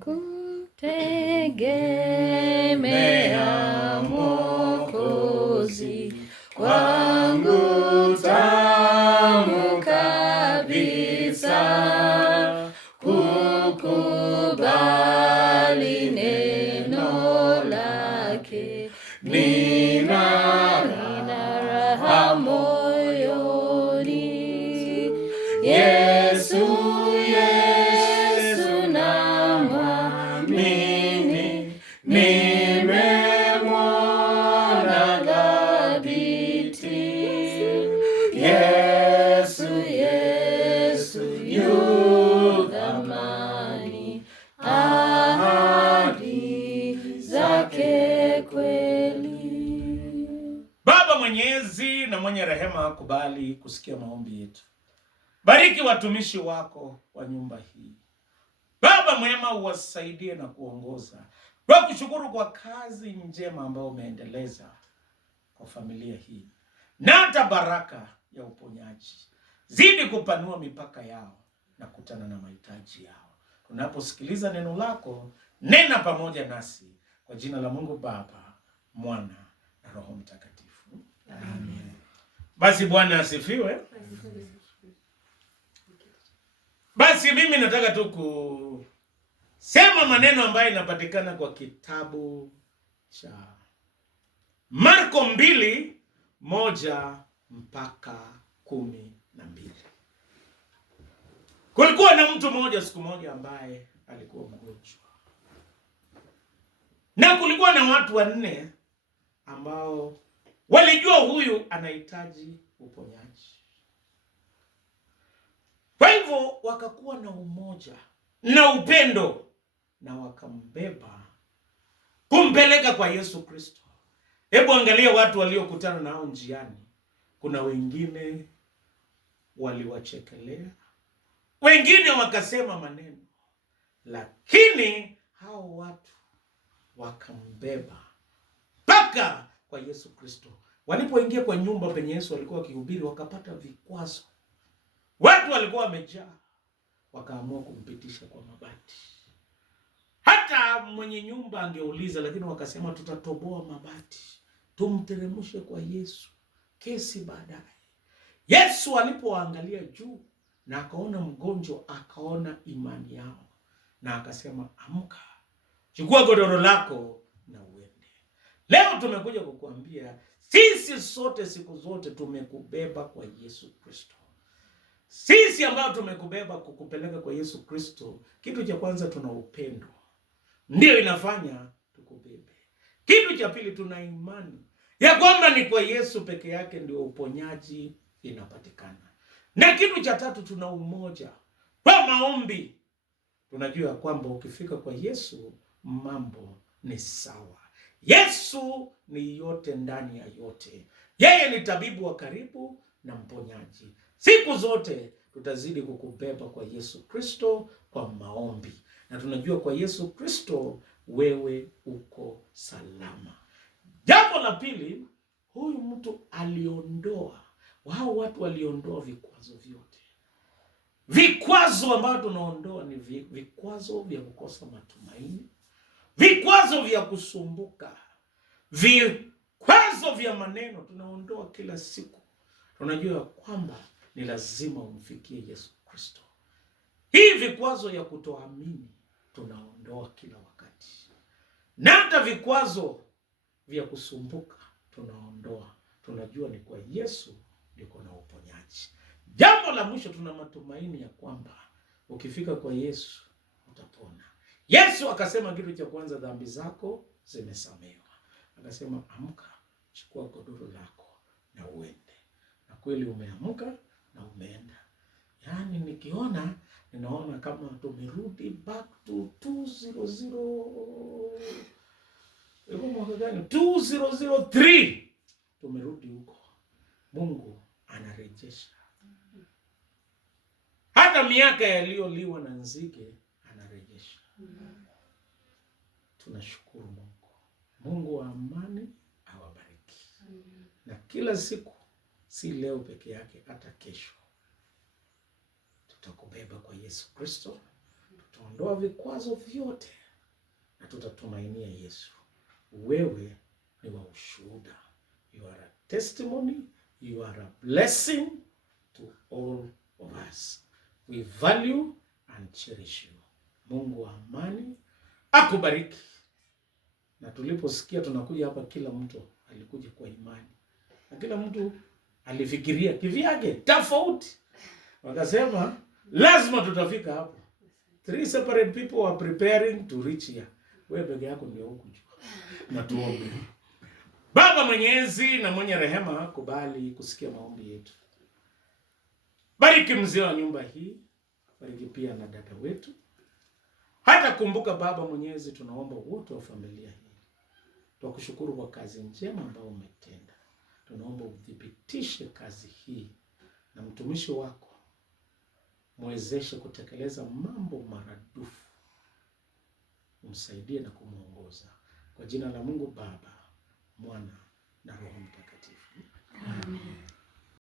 Kutegemea Mwokozi kwangu tamu kabisa, kukubali neno lake, nina raha moyoni. Yesu namwamini, nimemwona dhabiti. Yesu yu thamani, ahadi zake kweli. Baba Mwenyezi na mwenye rehema, kubali kusikia maombi yetu. Bariki watumishi wako wa nyumba hii. Baba mwema, uwasaidie na kuongoza. Tunakushukuru kwa kazi njema ambayo umeendeleza kwa familia hii, na hata baraka ya uponyaji. Zidi kupanua mipaka yao na kutana na mahitaji yao. Tunaposikiliza neno lako, nena pamoja nasi, kwa jina la Mungu Baba, Mwana na Roho Mtakatifu. Amen. Basi Bwana asifiwe. Basi mimi nataka tu kusema maneno ambayo inapatikana kwa kitabu cha Marko 2:1-12. Kulikuwa na mtu mmoja siku moja ambaye alikuwa mgonjwa. Na kulikuwa na watu 4 ambao walijua huyu anahitaji uponyaji. Kwa hivyo wakakuwa na umoja na upendo na wakambeba kumpeleka kwa Yesu Kristo. Hebu angalia watu waliokutana nao njiani. Kuna wengine waliwachekelea, wengine wakasema maneno, lakini hao watu wakambeba mpaka kwa Yesu Kristo. Walipoingia kwa nyumba penye Yesu alikuwa akihubiri, wakapata vikwazo. Watu walikuwa wamejaa, wakaamua kumpitisha kwa mabati. Hata mwenye nyumba angeuliza, lakini wakasema tutatoboa mabati, tumteremshe kwa Yesu, kesi baadaye. Yesu alipoangalia juu na akaona mgonjwa, akaona imani yao, na akasema, amka, chukua godoro lako na uende. Leo tumekuja kukuambia, sisi sote siku zote tumekubeba kwa Yesu Kristo. Sisi ambao tumekubeba kukupeleka kwa Yesu Kristo, kitu cha kwanza tuna upendo. Ndio inafanya tukubebe. Kitu cha pili tuna imani ya kwamba ni kwa Yesu peke yake ndio uponyaji inapatikana. Na kitu cha tatu tuna umoja. Kwa maombi tunajua kwamba ukifika kwa Yesu mambo ni sawa. Yesu ni yote ndani ya yote. Yeye ni tabibu wa karibu na mponyaji. Siku zote tutazidi kukubeba kwa Yesu Kristo kwa maombi. Na tunajua kwa Yesu Kristo wewe uko salama. Jambo la pili, huyu mtu aliondoa, wao watu waliondoa vikwazo vyote. Vikwazo ambavyo tunaondoa ni vikwazo vya kukosa matumaini, vikwazo vya kusumbuka, vikwazo vya maneno tunaondoa kila siku. Tunajua kwamba ni lazima umfikie Yesu Kristo. Hii vikwazo ya kutoamini tunaondoa kila wakati. Na hata vikwazo vya kusumbuka tunaondoa. Tunajua ni kwa Yesu ndiko na uponyaji. Jambo la mwisho, tuna matumaini ya kwamba ukifika kwa Yesu utapona. Yesu akasema kitu cha kwanza, dhambi zako zimesamehewa. Akasema amka, chukua godoro lako na uende. Na kweli umeamka na umeenda. Yaani ninaona kama tumerudi back to 200. Iko mwaka gani? 2003. Tumerudi huko. Mungu anarejesha. Hata miaka yaliyoliwa na nzige anarejesha. Tunashukuru Mungu. Mungu wa amani awabariki. Na kila siku, si leo peke yake, hata kesho tutakubeba kwa Yesu Kristo. tutaondoa vikwazo vyote na tutatumainia Yesu. Wewe ni wa ushuhuda. You are a testimony. You are a blessing to all of us. We value and cherish you. Mungu wa amani akubariki. Na tuliposikia tunakuja hapa, kila mtu alikuja kwa imani. Na kila mtu alifikiria kivyake tofauti. Wakasema lazima tutafika hapo. 3 separate people were preparing to reach here. Wewe peke yako ndio huko juu. Na tuombe. Baba Mwenyezi na mwenye rehema, kubali kusikia maombi yetu. Bariki mzee wa nyumba hii. Bariki pia na dada wetu. Hata kumbuka Baba Mwenyezi, tunaomba wote wa familia hii. Tukushukuru kwa kazi njema ambayo umetenda. Tunaomba udhibitishe kazi hii na mtumishi wako muwezeshe kutekeleza mambo maradufu. Umsaidie na kumuongoza. Kwa jina la Mungu Baba, Mwana na Roho Mtakatifu. Amen.